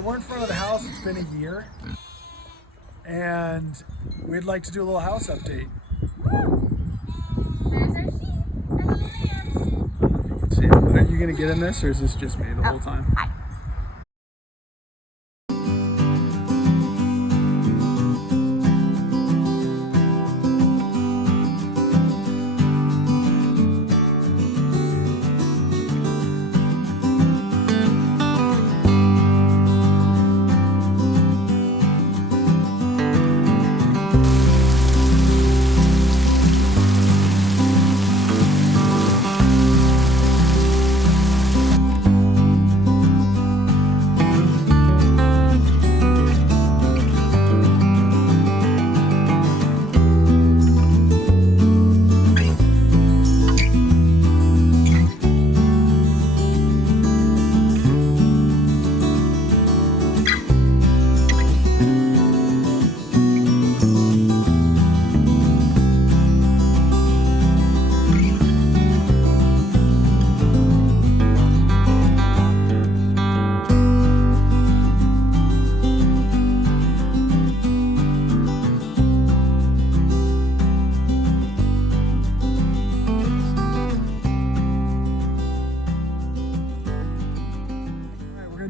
So we're in front of the house. It's been a year, and we'd like to do a little house update. There's our sheep and little lambs. I don't know if you can see it. Are you gonna get in this, or is this just me the whole time? Hi.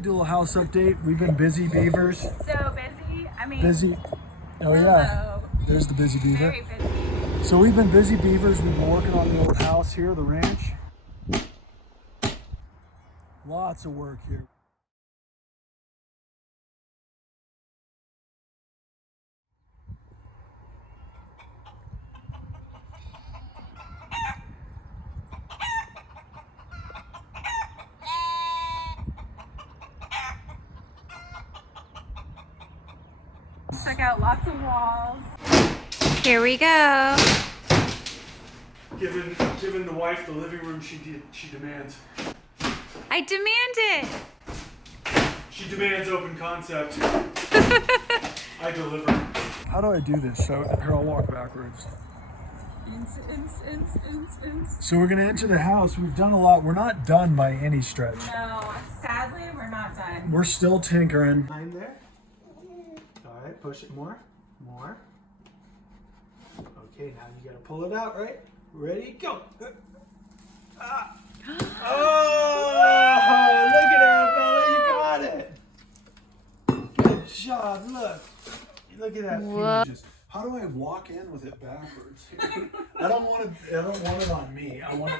Do a little house update. We've been busy beavers. So busy. I mean, Busy. Oh yeah. There's the busy beaver. Very busy. So we've been busy beavers. We've been working on the old house here, the ranch. Lots of work here. Took out lots of walls. Here we go. Given the wife the living room she demands. I demand it. She demands open concept. I deliver. How do I do this? So here, I'll walk backwards. So we're gonna enter the house. We've done a lot. We're not done by any stretch. No, sadly, we're not done. We're still tinkering. Behind there. All right, push it more. Okay, now you gotta pull it out, right? Ready, go. Ah. Oh, look at that, Bella, you got it. Good job, look at that. Whoa. How do I walk in with it backwards? I don't want it on me. I want it.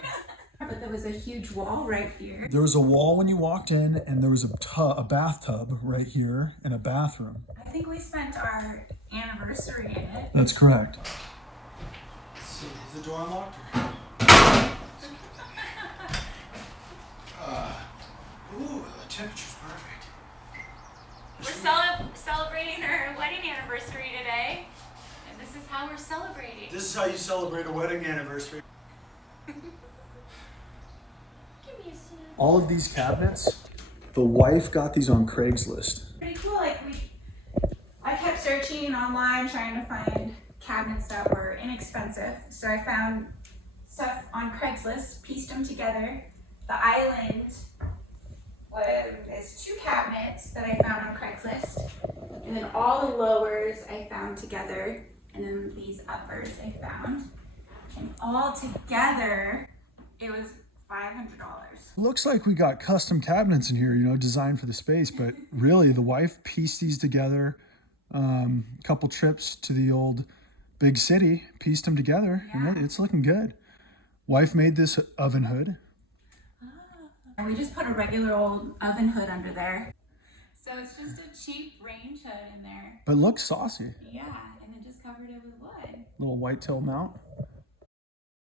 But there was a huge wall right here. There was a wall when you walked in, and there was a bathtub right here and a bathroom. I think we spent our anniversary in it. That's correct. So, is the door unlocked? Ooh, the temperature's perfect. We're celebrating our wedding anniversary today, and this is how we're celebrating. This is how you celebrate a wedding anniversary. Give me a snap. All of these cabinets, the wife got these on Craigslist. Pretty cool. I kept searching online trying to find cabinets that were inexpensive. So I found stuff on Craigslist, pieced them together. The island there's 2 cabinets that I found on Craigslist, and then all the lowers I found together, and then these uppers I found, and all together it was $500. Looks like we got custom cabinets in here, designed for the space, but really the wife pieced these together. Couple trips to the old big city, pieced them together, and it's looking good. Wife made this oven hood. And we just put a regular old oven hood under there. So it's just a cheap range hood in there. But looks saucy. Yeah, and then just covered it with wood. Little whitetail mount.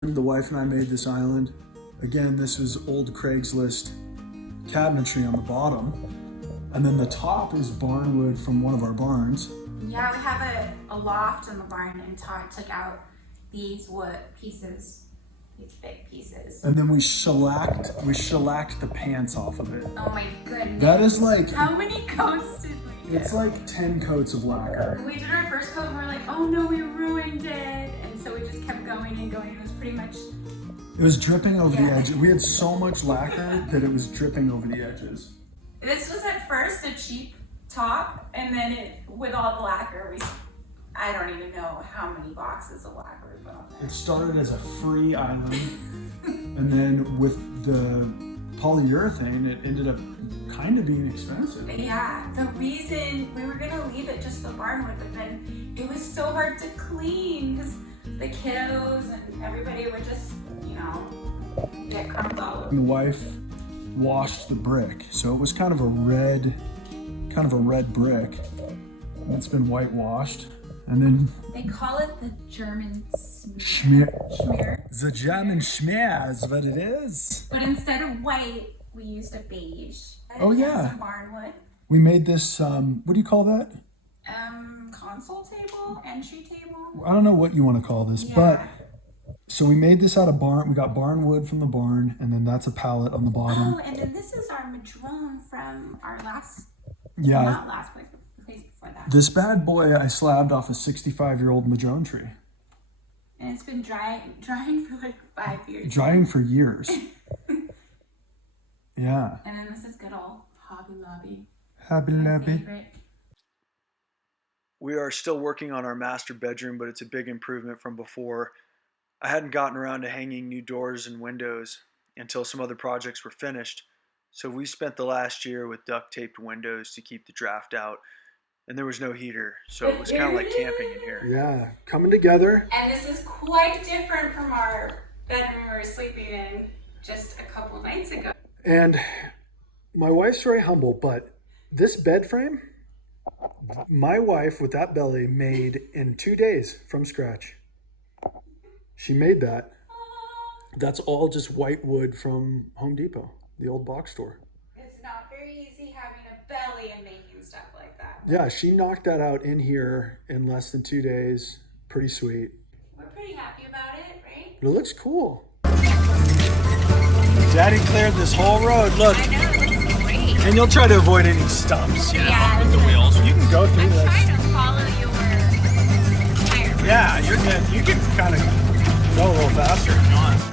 The wife and I made this island. Again, this was old Craigslist cabinetry on the bottom. And then the top is barn wood from one of our barns. Yeah, we have a loft in the barn, and Todd took out these wood pieces. These big pieces. And then we shellacked the pants off of it. Oh my goodness. That is like... How many coats did we do? It's like 10 coats of lacquer. We did our first coat and we're like, oh no, we ruined it. And so we just kept going and going. It was pretty much... It was dripping over the edges. We had so much lacquer that it was dripping over the edges. This was at first a cheap top, and then with all the lacquer, I don't even know how many boxes of lacquer we put on there. It started as a free island, and then with the polyurethane, it ended up kind of being expensive. Yeah, the reason we were gonna leave it just the barnwood, but then it was so hard to clean because the kiddos and everybody would just, get crumbs all over. The wife washed the brick, so it was kind of a red brick. And it's been whitewashed, and then they call it the German schmear. Schmear. The German schmear is what it is. But instead of white, we used a beige. Oh yeah. Some barnwood. We made this. What do you call that? Console table, entry table. I don't know what you want to call this, but so we made this out of barn. We got barn wood from the barn, and then that's a pallet on the bottom. Oh, and then this is our madrone from our last. Yeah. Not last place, but the place before that. This bad boy I slabbed off a 65-year-old madrone tree. And it's been drying for like 5 years. Drying for years. Yeah. And then this is good old Hobby Lobby. Hobby Lobby. We are still working on our master bedroom, but it's a big improvement from before. I hadn't gotten around to hanging new doors and windows until some other projects were finished. So we spent the last year with duct taped windows to keep the draft out. And there was no heater, so it was kind of like camping in here. Yeah, coming together. And this is quite different from our bedroom we were sleeping in just a couple nights ago. And my wife's very humble, but this bed frame, my wife with that belly made in 2 days from scratch. She made that. That's all just white wood from Home Depot, the old box store. It's not very easy having a belly and making stuff like that. Yeah, she knocked that out in here in less than 2 days. Pretty sweet. We're pretty happy about it, right? But it looks cool. Daddy cleared this whole road, look. I know, it looks great. And you'll try to avoid any stumps, with the wheels. You can go through this. I'm trying to follow your tire. Yeah, you're good. You can kind of go a little faster if you want.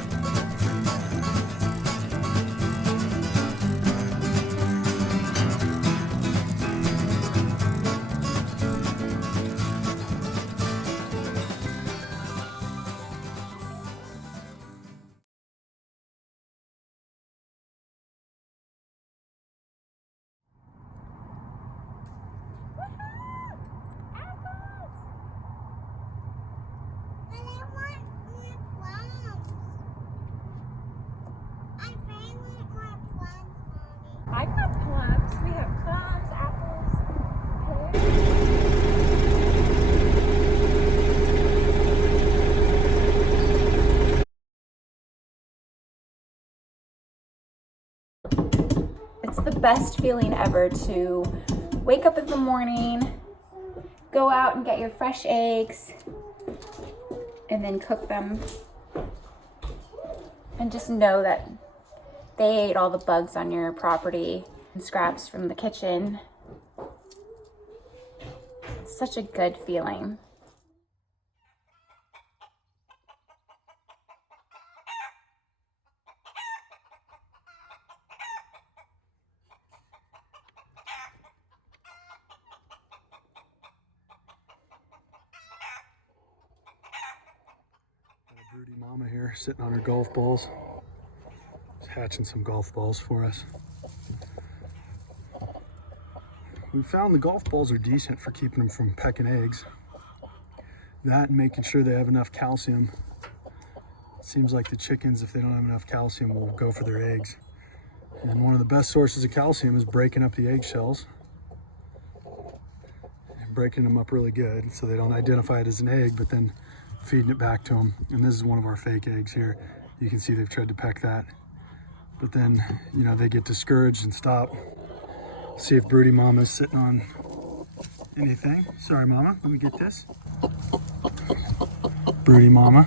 I got plums. We have plums, apples, pears. It's the best feeling ever to wake up in the morning, go out and get your fresh eggs, and then cook them. And just know that they ate all the bugs on your property and scraps from the kitchen. It's such a good feeling. Got a broody mama here sitting on her golf balls. Hatching some golf balls for us. We found the golf balls are decent for keeping them from pecking eggs. That and making sure they have enough calcium. Seems like the chickens, if they don't have enough calcium, will go for their eggs. And one of the best sources of calcium is breaking up the eggshells. And breaking them up really good so they don't identify it as an egg, but then feeding it back to them. And this is one of our fake eggs here. You can see they've tried to peck that. But then, they get discouraged and stop. See if broody mama's sitting on anything. Sorry, mama, let me get this. Broody mama.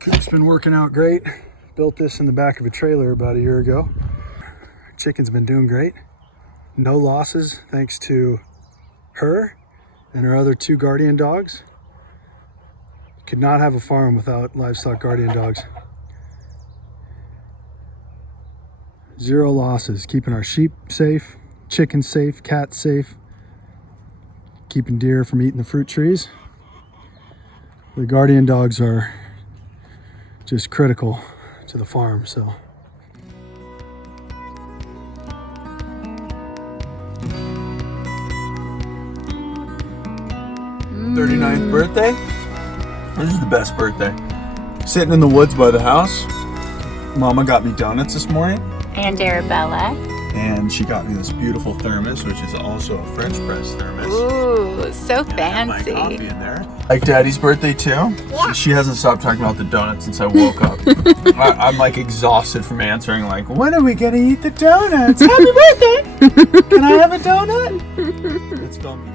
Coop's been working out great. Built this in the back of a trailer about a year ago. Chicken's been doing great. No losses thanks to her and her other 2 guardian dogs. Could not have a farm without livestock guardian dogs. Zero losses, keeping our sheep safe, chickens safe, cats safe, keeping deer from eating the fruit trees. The guardian dogs are just critical to the farm, so. 39th birthday. This is the best birthday. Sitting in the woods by the house. Mama got me donuts this morning. And Arabella. And she got me this beautiful thermos, which is also a French press thermos. Ooh, so And I have my fancy. coffee in there. Like Daddy's birthday too. Yeah. She hasn't stopped talking about the donuts since I woke up. I'm like exhausted from answering like, when are we gonna eat the donuts? Happy birthday! Can I have a donut? It's filming.